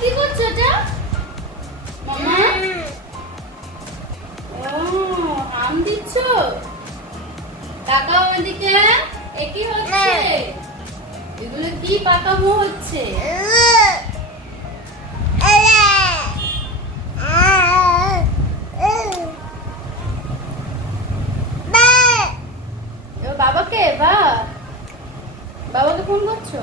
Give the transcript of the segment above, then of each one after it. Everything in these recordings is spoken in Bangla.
কি করছো এটা? মামা ও আম দিচ্ছ? তাকাও এদিকে। এ কি হচ্ছে? এগুলো কি পাকামো হচ্ছে? বাবাকে বাবাকে ফোন করছো?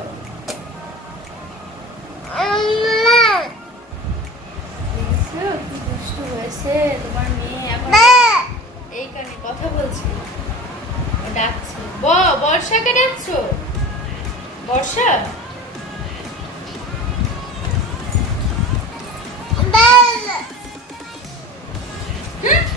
কি দুষ্টু হয়েছে তোমার মেয়ে। এখন এইখানে কথা বলছে, ডাকছে। বর্ষাকে ডাকছো? বর্ষা হুম